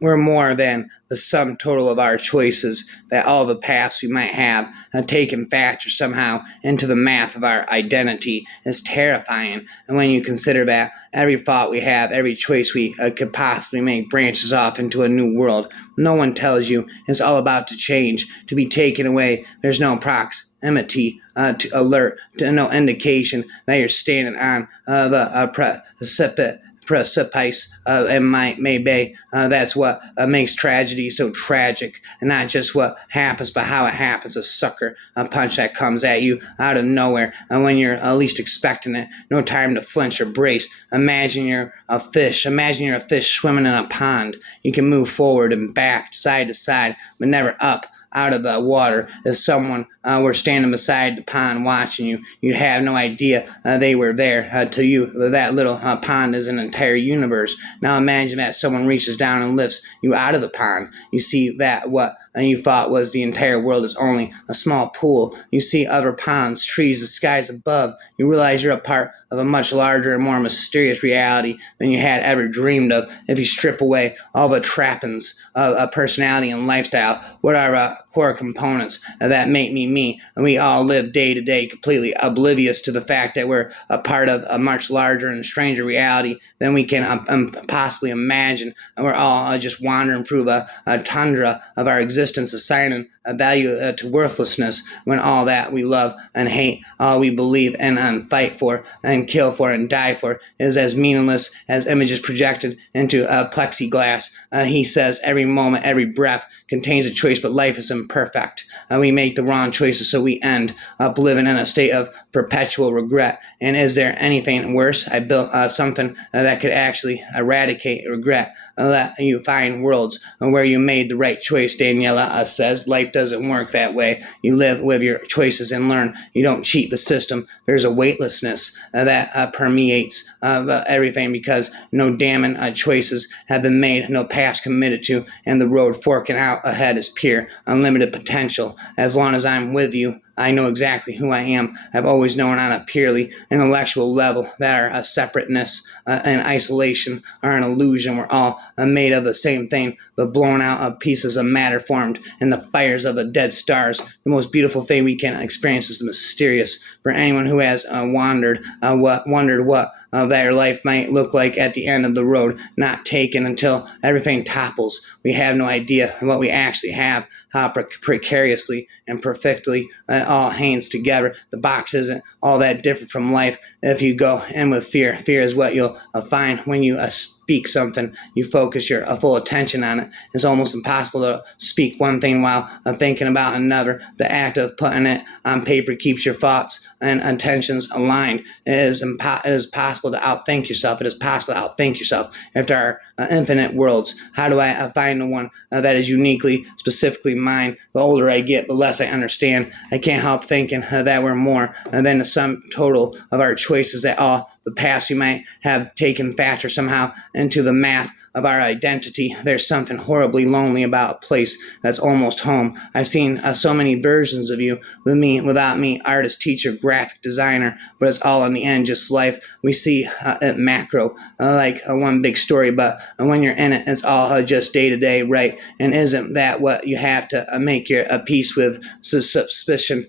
We're more than the sum total of our choices, that all the paths we might have taken factor somehow into the math of our identity is terrifying. And when you consider that every thought we have, every choice we could possibly make branches off into a new world, no one tells you it's all about to change, to be taken away. There's no proximity to alert, to no indication that you're standing on the precipice and may be. That's what makes tragedy so tragic, and not just what happens, but how it happens. A sucker punch that comes at you out of nowhere, and when you're least expecting it, no time to flinch or brace. Imagine you're a fish. Imagine you're a fish swimming in a pond. You can move forward and back, side to side, but never up out of the water. If someone were standing beside the pond watching you, you'd have no idea they were there. To you, that little pond is an entire universe. Now imagine that someone reaches down and lifts you out of the pond. You see that what you thought was the entire world is only a small pool. You see other ponds, trees, the skies above. You realize you're a part of a much larger and more mysterious reality than you had ever dreamed of. If you strip away all the trappings of personality and lifestyle, what are core components that make me? And we all live day to day completely oblivious to the fact that we're a part of a much larger and stranger reality than we can possibly imagine. And we're all just wandering through the tundra of our existence, assigning a value to worthlessness, when all that we love and hate, all we believe and fight for and kill for and die for, is as meaningless as images projected into plexiglass. He says every moment, every breath contains a choice, but life is imperfect. We make the wrong choices, so we end up living in a state of perpetual regret. And is there anything worse? I built something that could actually eradicate regret. Let you find worlds where you made the right choice, Daniela says. Life doesn't work that way. You live with your choices and learn. You don't cheat the system. There's a weightlessness that permeates everything, because no damning choices have been made, no paths committed to, and the road forking out ahead is pure, unlimited potential. As long as I'm with you, I know exactly who I am. I've always known on a purely intellectual level that our separateness and isolation are an illusion. We're all made of the same thing, but blown out of pieces of matter formed in the fires of the dead stars. The most beautiful thing we can experience is the mysterious. For anyone who has wondered what their life might look like at the end of the road, not taken until everything topples. We have no idea what we actually have, how precariously and perfectly all hangs together. The box isn't all that different from life if you go in with fear. Fear is what you'll find when you speak something. You focus your full attention on it. It's almost impossible to speak one thing while thinking about another. The act of putting it on paper keeps your thoughts and intentions aligned. It is possible to outthink yourself. It is possible to outthink yourself. If there are infinite worlds, how do I find the one that is uniquely, specifically mine? The older I get, the less I understand. I can't help thinking that we're more than the sum total of our choices, that all the past we might have taken factor somehow into the math of our identity. There's something horribly lonely about a place that's almost home. I've seen so many versions of you, with me, without me, artist, teacher, graphic designer, but it's all in the end just life. We see it macro, like one big story, but when you're in it, it's all just day to day, right? And isn't that what you have to make your peace with? Suspicion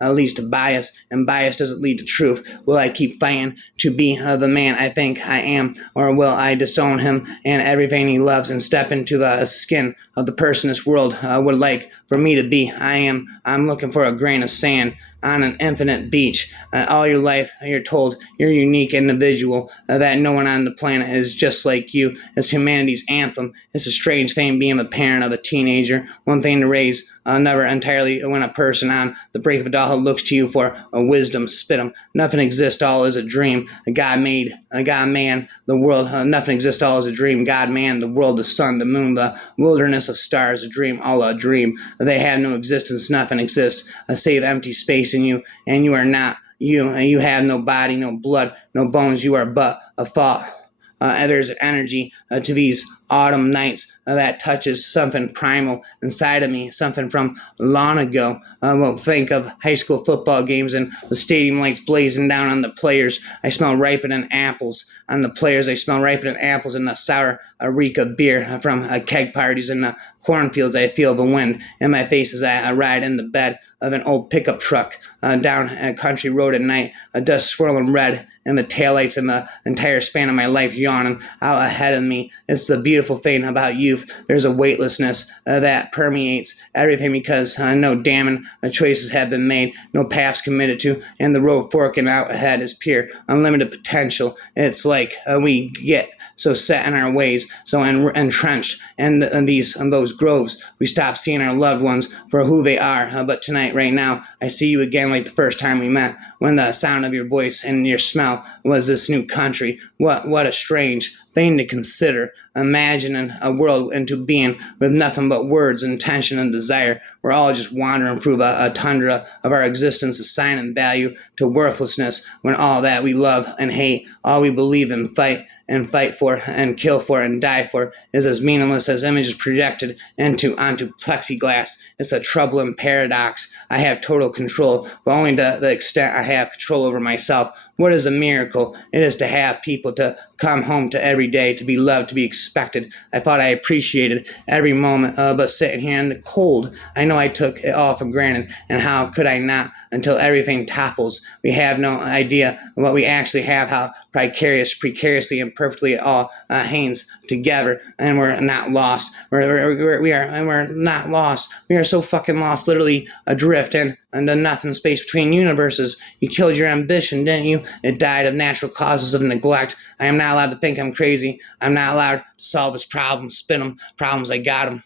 leads to bias, and bias doesn't lead to truth. Will I keep fighting to be the man I think I am, or will I disown him and everything he loves and step into the skin of the person this world would like for me to be? I'm looking for a grain of sand on an infinite beach. All your life, you're told you're a unique individual, that no one on the planet is just like you. It's humanity's anthem. It's a strange thing being the parent of a teenager. One thing to raise never entirely when a person on the brink of adulthood looks to you for a wisdom, spit 'em. Nothing exists, all is a dream. God man, the world. Nothing exists, all is a dream. God man, the world, the sun, the moon, the wilderness of stars, a dream, all a dream. They have no existence, nothing exists, save empty space in you, and you are not you. You have no body, no blood, no bones. You are but a thought. there's energy to these autumn nights that touches something primal inside of me, something from long ago. Well, think of high school football games and the stadium lights blazing down on the players. I smell ripening apples on the players. I smell ripening apples and the sour reek of beer from keg parties and cornfields. I feel the wind in my face as I ride in the bed of an old pickup truck down a country road at night, a dust swirling red and the taillights and the entire span of my life yawning out ahead of me. It's the beautiful thing about youth. There's a weightlessness that permeates everything because no damning choices have been made, no paths committed to, and the road forking out ahead is pure, unlimited potential. It's like we get so set in our ways, so entrenched in those groves, we stop seeing our loved ones for who they are. But tonight, right now, I see you again like the first time we met, when the sound of your voice and your smell was this new country. What a strange thing to consider, imagining a world into being with nothing but words, intention, and desire. We're all just wandering through a tundra of our existence, assigning value to worthlessness, when all that we love and hate, all we believe and fight for and kill for and die for, is as meaningless as images projected onto plexiglass. It's a troubling paradox. I have total control, but only to the extent I have control over myself. What is a miracle? It is to have people to come home to every day, to be loved, to be expected. I thought I appreciated every moment, but sitting here in the cold, I know I took it all for granted, and how could I not until everything topples? We have no idea what we actually have, how precariously, and perfectly it all hangs together, and we're not lost. We're not lost. We are so fucking lost, literally adrift in the nothing space between universes. You killed your ambition, didn't you? It died of natural causes of neglect. I am not allowed to think I'm crazy. I'm not allowed to solve this problem, spin them. Problems, I got them.